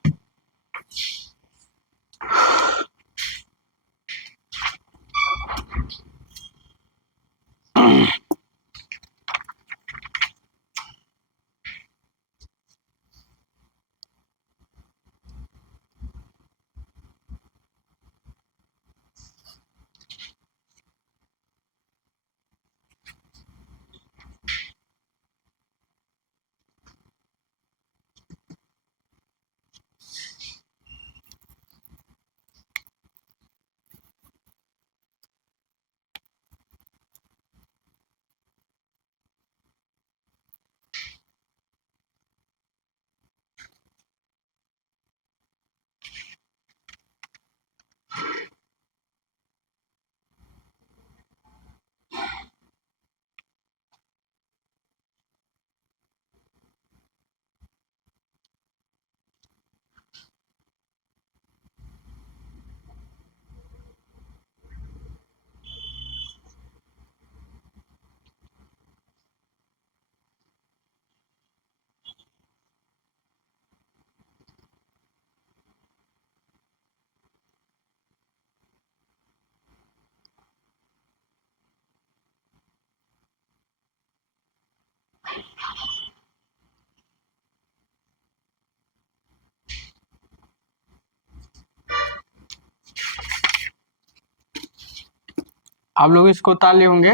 आप लोग इसको उतार लिए होंगे।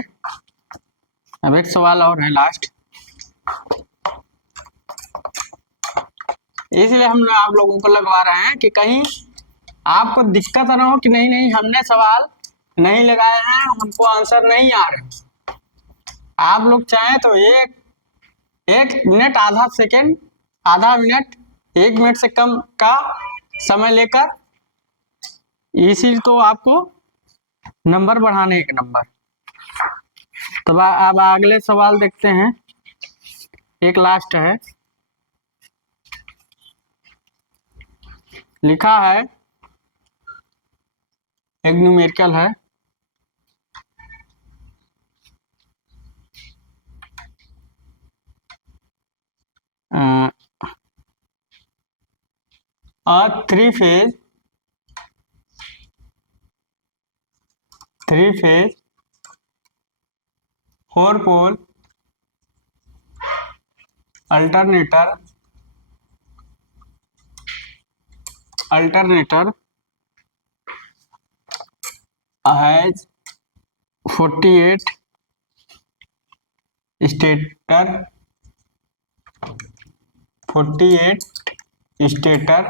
अब एक सवाल और है लास्ट। इसलिए हम आप लोगों को लगवा रहे हैं कि कहीं आपको दिक्कत ना हो कि नहीं नहीं हमने सवाल नहीं लगाए हैं, हमको आंसर नहीं आ रहे। आप लोग चाहें तो एक एक मिनट, आधा सेकेंड, आधा मिनट, 1 मिनट से कम का समय लेकर इसी तो आपको नंबर बढ़ाने के नंबर। तो अब अगले सवाल देखते हैं, एक लास्ट है। लिखा है, एक न्यूमेरिकल है, three phase 4 pole alternator has 48 stator 48 stator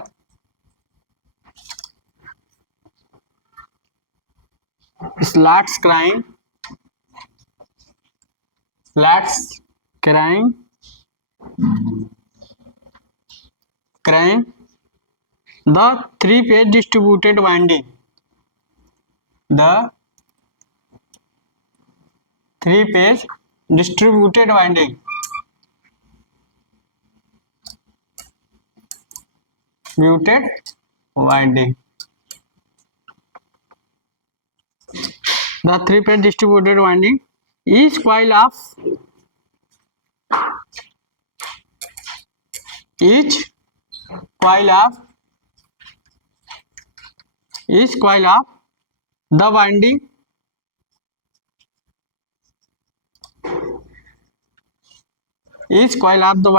slots carrying the 3-phase distributed winding. The 3-phase distributed winding The 3-phase distributed winding each coil of the winding is short chorted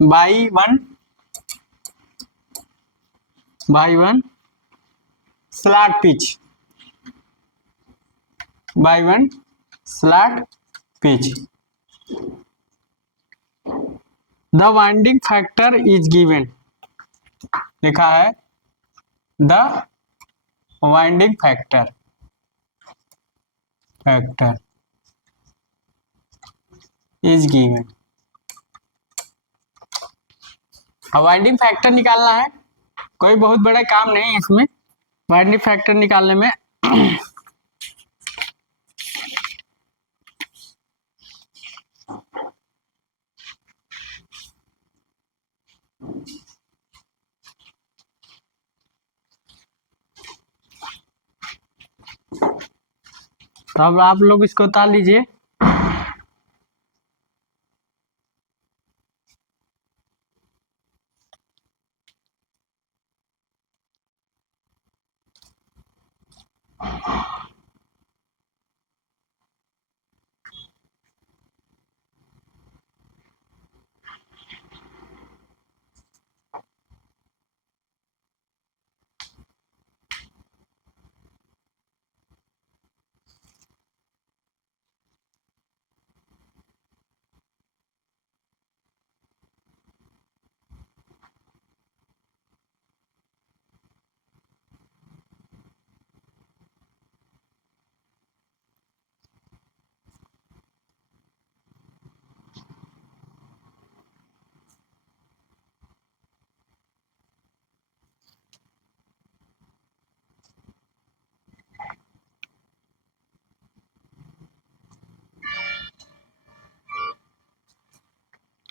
by one slat pitch. The winding factor is given. लिखा है the winding factor is given. Winding factor निकालना है, कोई बहुत बड़ा काम नहीं है इसमें वाइंडिंग फैक्टर निकालने में। तो अब आप लोग इसको उतार लीजिए।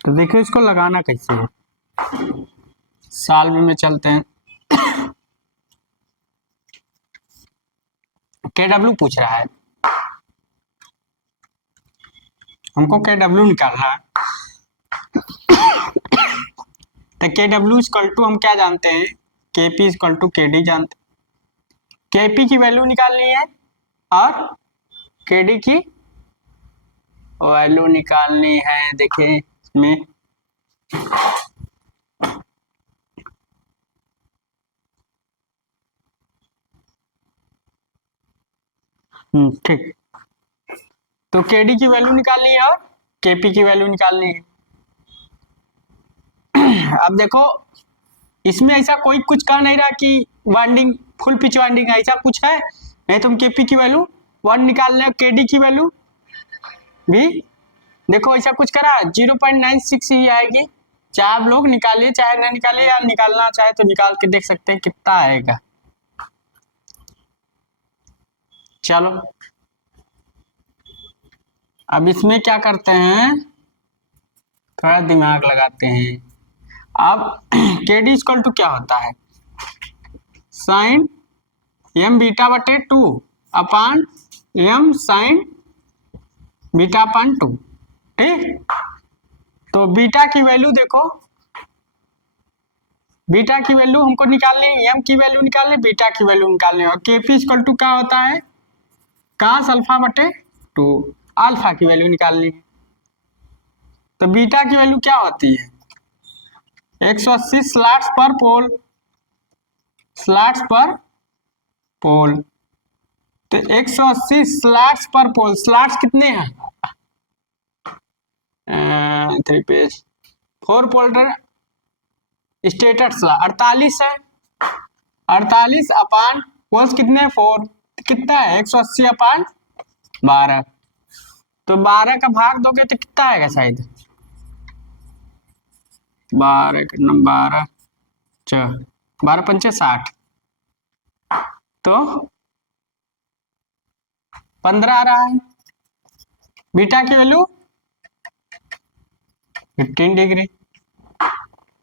तो देखिए इसको लगाना कैसे है, सॉल्व में चलते हैं। KW पूछ रहा है, हमको KW निकालना है। तो KW इक्वल टू हम क्या जानते हैं, KP इक्वल टू KD जानते हैं। KP की वैल्यू निकालनी है और KD की वैल्यू निकालनी है। देखिए इसमें ठीक, तो केडी की वैल्यू निकालनी है और केपी की वैल्यू निकालनी है। अब देखो इसमें ऐसा कोई कुछ कह नहीं रहा कि वाइंडिंग फुल पिच वाइंडिंग है, ऐसा कुछ है नहीं। तुम केपी की वैल्यू 1 निकाल ले, केडी की वैल्यू भी देखो ऐसा कुछ करा 0.96 ही आएगी। चाहे आप लोग निकालिए चाहे ना निकालिए, या निकालना चाहे तो निकाल के देख सकते हैं कितना आएगा। चलो अब इसमें क्या करते हैं, थोड़ा दिमाग लगाते हैं। अब केडी इक्वल टू क्या होता है, साइन एम बीटा बटे 2 अपान एम साइन बीटा अपान 2। ठीक, तो बीटा की वैल्यू देखो, बीटा की वैल्यू हमको निकालनी है, एम की वैल्यू निकालनी, बीटा की वैल्यू निकालनी है। और केपी इक्वल टू क्या होता है, कास अल्फा बटे 2, अल्फा की वैल्यू निकालनी है। तो बीटा की वैल्यू क्या होती है, 180 स्लॉट्स पर पोल, स्लॉट्स पर पोल। तो 180 स्लॉट्स पर पोल, स्लॉट्स कितने हैं, 3 पेज 4 पोल्टर स्टेटर स्लॉट 48 है, 48 अपान पोल्स कितने 4, कितना है 180 अपान 12। तो 12 का भाग दोगे तो कितना आएगा, शायद 12 12 12 पंचे 60, तो 15 आ रहा है। बीटा की वैल्यू 15 डिग्री।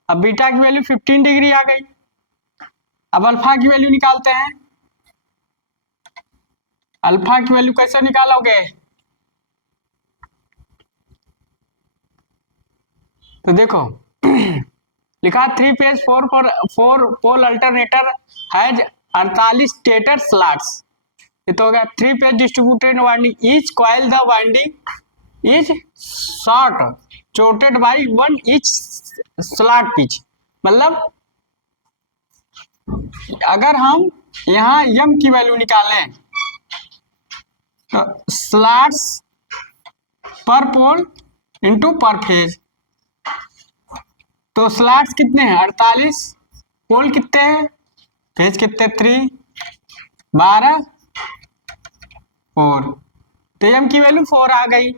अब बीटा की वैल्यू 15 डिग्री आ गई। अब अल्फा की वैल्यू निकालते हैं। अल्फा की वैल्यू कैसे निकालोगे, तो देखो लिखा 3 phase 4 pole alternator has 48 stator slots. ये तो हो गया 3 phase distributed winding, each coil the winding is short chorded by 1 each slot pitch. मतलब अगर हम यहाँ एम की वैल्यू निकालें तो स्लॉट्स पर पोल इंटू पर फेज, तो स्लॉट्स कितने हैं 48, पोल कितने हैं, फेज कितने 3, 12 4। तो एम की वैल्यू 4 आ गई,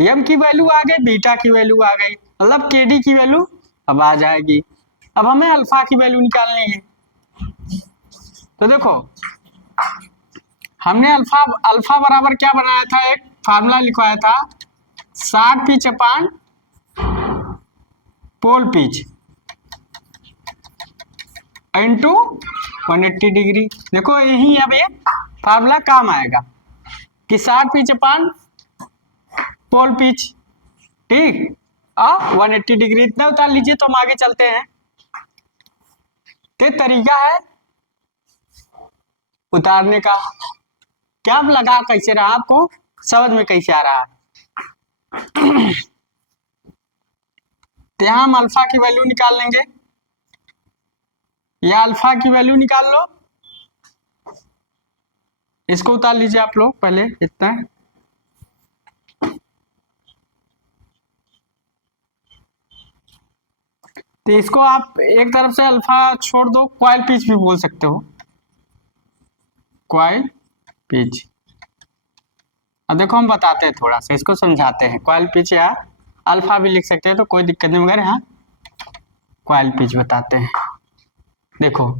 एम की वैल्यू आ गई, बीटा की वैल्यू आ गई, मतलब केडी की वैल्यू अब आ जाएगी। अब हमें अल्फा की वैल्यू निकालनी है। तो देखो हमने अल्फा अल्फा बराबर क्या बनाया था, एक फार्मूला लिखवाया था 60 pitch upon pole pitch into 180 degree. देखो यही अब एक फार्मूला काम आएगा कि 60 पिच अपान पोल पिच, ठीक, और 180 डिग्री इतना उतार लीजिए। तो हम आगे चलते हैं। तो तरीका है उतारने का, क्या लगा कैसे रहा आपको, समझ में कैसे आ रहा है। तो यहां हम अल्फा की वैल्यू निकाल लेंगे, या अल्फा की वैल्यू निकाल लो, इसको उतार लीजिए आप लोग पहले इतना। तो इसको आप एक तरफ से अल्फा छोड़ दो, क्वाइल पिच भी बोल सकते हो, क्वाइल पिच। अब देखो हम बताते हैं, थोड़ा सा इसको समझाते हैं। क्वाइल पिच या अल्फा भी लिख सकते हैं, तो कोई दिक्कत नहीं, मगर यहाँ क्वाइल पिच बताते हैं। देखो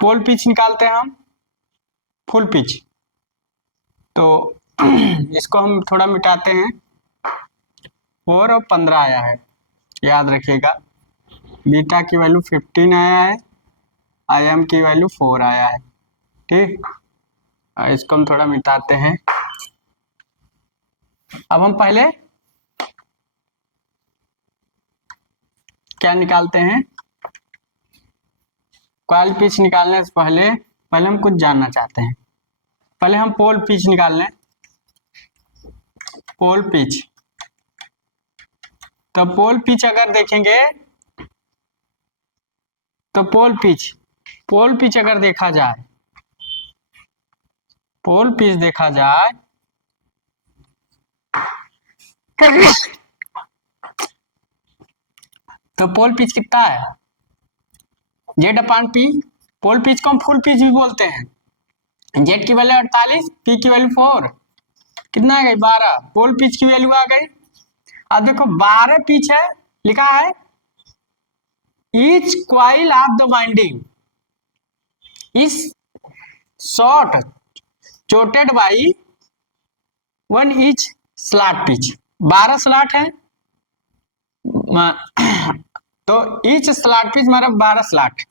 पोल पिच निकालते हैं हम, फुल पिच। तो इसको हम थोड़ा मिटाते हैं, 4 और 15 आया है, याद रखिएगा। बीटा की वैल्यू 15 आया है, आई एम की वैल्यू 4 आया है, ठीक। इसको हम थोड़ा मिटाते हैं। अब हम पहले क्या निकालते हैं, कॉइल पिच निकालने से पहले पहले हम कुछ जानना चाहते हैं। पहले हम पोल पिच निकाल लें। पोल पिच, तो पोल पिच अगर देखेंगे तो पोल पिच अगर देखा जाए, पोल पिच देखा जाए तो पोल पिच कितना है, z upon P. Pole pitch को हम फुल पिच भी बोलते हैं। जेड की वैल्यू 48, पी की वैल्यू 4, कितना आ गई 12। पोल पिच की वैल्यू आ गई। अब देखो 12 पिच है, लिखा है each coil of the winding is short chorded by 1 each slot pitch. 12 slot है तो ईच स्लॉट पिच मतलब 12 स्लॉट।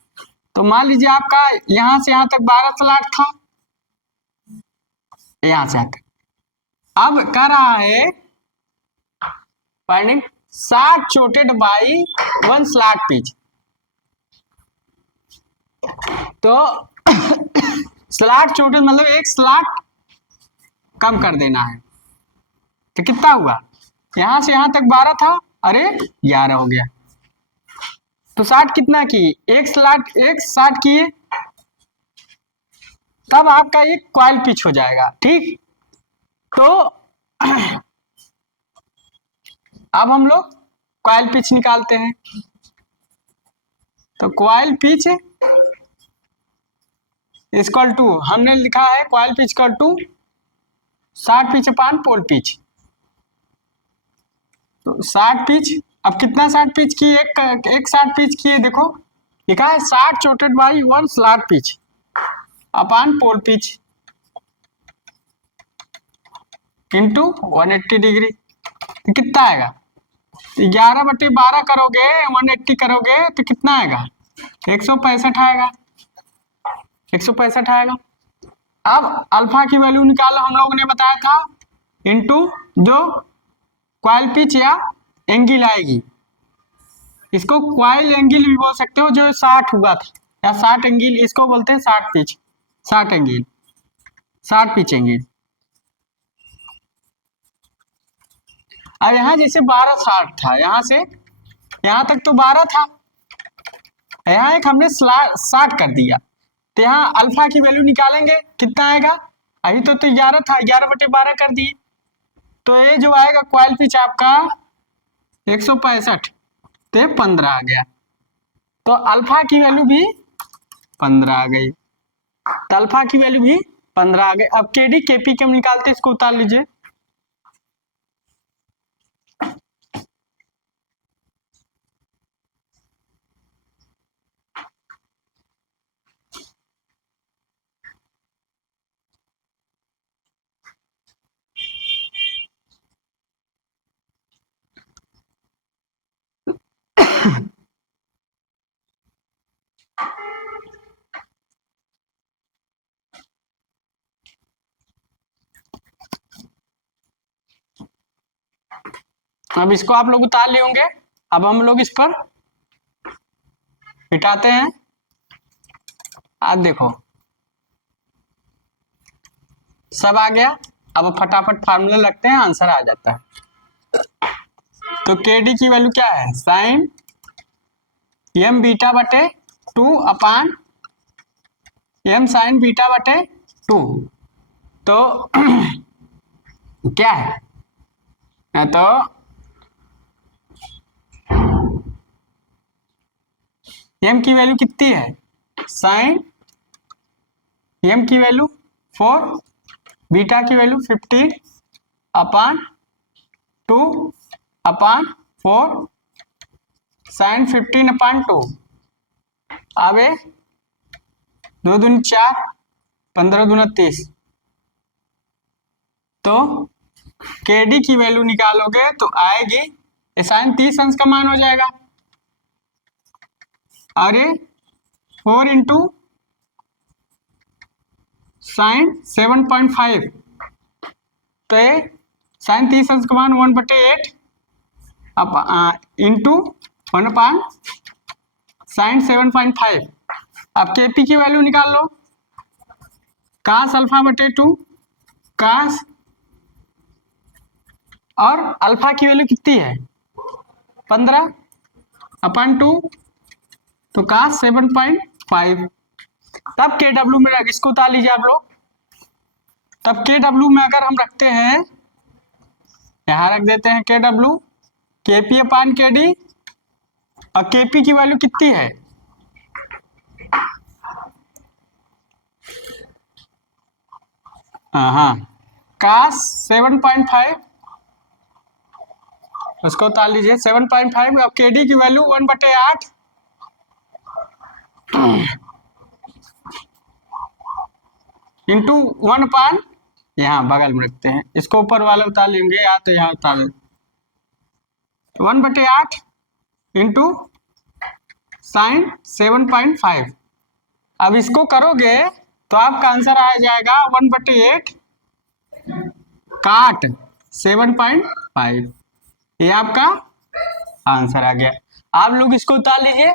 तो मान लीजिए आपका यहां से यहां तक 12 स्लॉट था, यहां से तक। अब कह रहा है winding 60 chorded by 1 slot pitch. तो स्लॉट चोटेड मतलब एक स्लॉट कम कर देना है। तो कितना हुआ, यहां से यहां तक 12 था, अरे 11 हो गया। तो 60 कितना किए, एक 60 किए, तब आपका एक कॉइल पिच हो जाएगा। ठीक, तो अब हम लोग कॉइल पिच निकालते हैं। तो कॉइल पिच इक्वल टू, हमने लिखा है coil pitch equal to 60 pitch upon pole pitch. तो 60 पिच, अब कितना 60 पिच की, एक 60 पिच की है, देखो लिखा है 60 chorded by 1 slot pitch upon pole pitch into 180 degree. तो कितना आएगा, 11/12 करोगे 180 करोगे तो कितना आएगा, 165 आएगा। 165 आएगा। अब अल्फा की वैल्यू निकालो, हम लोगों ने बताया था इंटू जो क्वाइल पिच या एंगल आएगी, इसको क्वाइल एंगल भी बोल सकते हो, जो 60 हुआ था, या 60 एंगल, इसको बोलते हैं 60 पिच, 60 एंगल, 60 पिच एंगल। अब यहाँ जैसे 12 60 था, यहाँ से यहाँ तक तो 12 था, यहाँ एक हमने 60 कर दिया, तो यहाँ अल्फा की वैल्यू निकालेंगे, कितना आएगा, अभी तो 11 था, 11/12 कर दिए, तो ये जो आएगा क्वाइल पिच आपका 165, तो 15 आ गया। तो अल्फा की वैल्यू भी 15 आ गई, तो अल्फा की वैल्यू भी 15 आ गई। अब केडी केपी के हम निकालते, इसको उतार लीजिए। अब इसको आप लोग उतार लिए होंगे। अब हम लोग इस पर मिटाते हैं। अब देखो सब आ गया। अब फटाफट फार्मूला लगते हैं, आंसर आ जाता है। तो के डी की वैल्यू क्या है, साइन एम बीटा बटे 2 अपान एम साइन बीटा बटे 2। तो क्या है, तो एम की वैल्यू कितनी है, साइन एम की वैल्यू 4, बीटा की वैल्यू 15 अपान 2 अपान 4 साइन 15 अपान 2। अब 2 दूनी 4, 15 दूना 30। तो के डी की वैल्यू निकालोगे तो आएगी, साइन 30 अंश का मान हो जाएगा, अरे 4 इंटू साइन 7.5, तो साइन 30 अंश का मान 1/8 अब इंटू 1 अपान साइन 7.5 अब केपी की वैल्यू निकाल लो, कास अल्फा बटे 2 कास, और अल्फा की वैल्यू कितनी है 15/2, तो कास 7.5। तब के डब्ल्यू में इसको उतार लीजिए आप लोग। तब के डब्ल्यू में अगर हम रखते हैं, यहां रख देते हैं के डब्ल्यू, केपी अपान के डी, और केपी की वैल्यू कितनी है हाँ कास 7.5, उसको उतार लीजिए 7.5। अब के डी की वैल्यू 1/8 इंटू 1/, यहाँ बगल में रखते हैं, इसको ऊपर वाला उतार लेंगे या तो यहाँ उतार लेंगे, 1/8 इंटू साइन 7.5। अब इसको करोगे तो आपका आंसर आ जाएगा 1/8 काट 7.5, ये आपका आंसर आ गया। आप लोग इसको उतार लीजिए,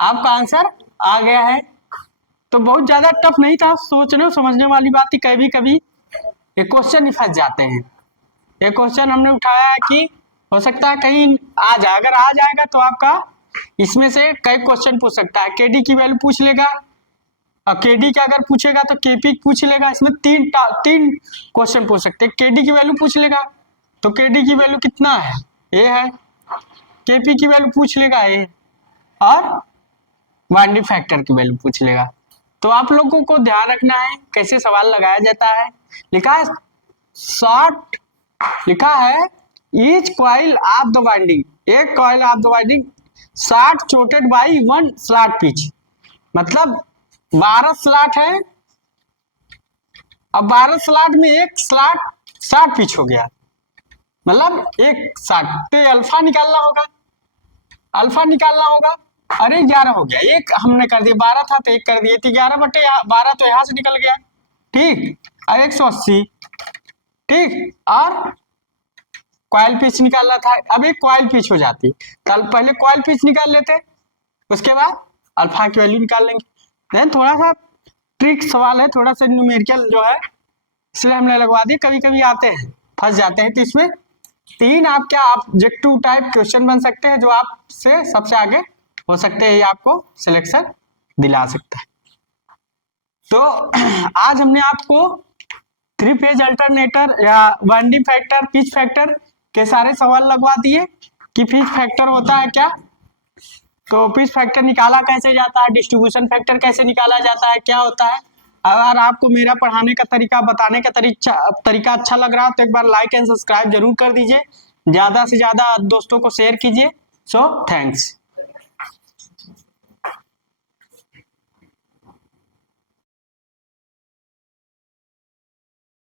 आपका आंसर आ गया है। तो बहुत ज्यादा टफ नहीं था, सोचने समझने वाली बात ही, कभी कभी ये क्वेश्चन ही फंस जाते हैं। ये क्वेश्चन हमने उठाया है कि हो सकता है कहीं आ जाए, अगर आ जाएगा तो आपका इसमें से कई क्वेश्चन पूछ सकता है। केडी की वैल्यू पूछ लेगा, और केडी का अगर पूछेगा तो केपी पूछ लेगा। इसमें तीन क्वेश्चन पूछ सकते हैं। केडी की वैल्यू पूछ लेगा तो केडी की वैल्यू कितना है, ये है। केपी की वैल्यू पूछ लेगा ये, और बाइंडिंग फैक्टर की वैल्यू पूछ लेगा। तो आप लोगों को ध्यान रखना है कैसे सवाल लगाया जाता है। लिखा है शॉर्ट, लिखा है each coil of the winding, एक coil of the winding short chorded by 1 slot pitch, मतलब 12 स्लॉट है। अब 12 स्लॉट में एक स्लॉट शॉर्ट पिच हो गया, मतलब एक शॉर्ट, तो अल्फा निकालना होगा, अल्फा निकालना होगा। अरे 11 हो गया, एक हमने कर दिया, 12 था तो एक कर दिए, तो 11/12 तो यहां से निकल गया, ठीक। और 180, ठीक। और कॉइल पिच निकालना था, अब एक कॉइल पिच हो जाती, तो पहले कॉइल पिच निकाल लेते, उसके बाद अल्फा की वैल्यू निकाल लेंगे। देन थोड़ा सा ट्रिक सवाल है, थोड़ा सा न्यूमेरिकल जो है, इसलिए हमने लगवा दिया। कभी कभी आते हैं, फंस जाते हैं। तो इसमें 3 आप क्या ऑब्जेक्टिव टाइप क्वेश्चन बन सकते हैं, जो आपसे सबसे आगे हो सकते हैं, ये आपको सिलेक्शन दिला सकता है। तो आज हमने आपको 3 फेज अल्टरनेटर या वाइंडिंग फैक्टर, पिच फैक्टर के सारे सवाल लगवा दिए कि पिच फैक्टर होता है क्या, तो पिच फैक्टर निकाला कैसे जाता है, डिस्ट्रीब्यूशन फैक्टर कैसे निकाला जाता है, क्या होता है। अगर आपको मेरा पढ़ाने का तरीका, बताने का तरीका अच्छा लग रहा है तो एक बार लाइक एंड सब्सक्राइब जरूर कर दीजिए, ज्यादा से ज्यादा दोस्तों को शेयर कीजिए। So thanks.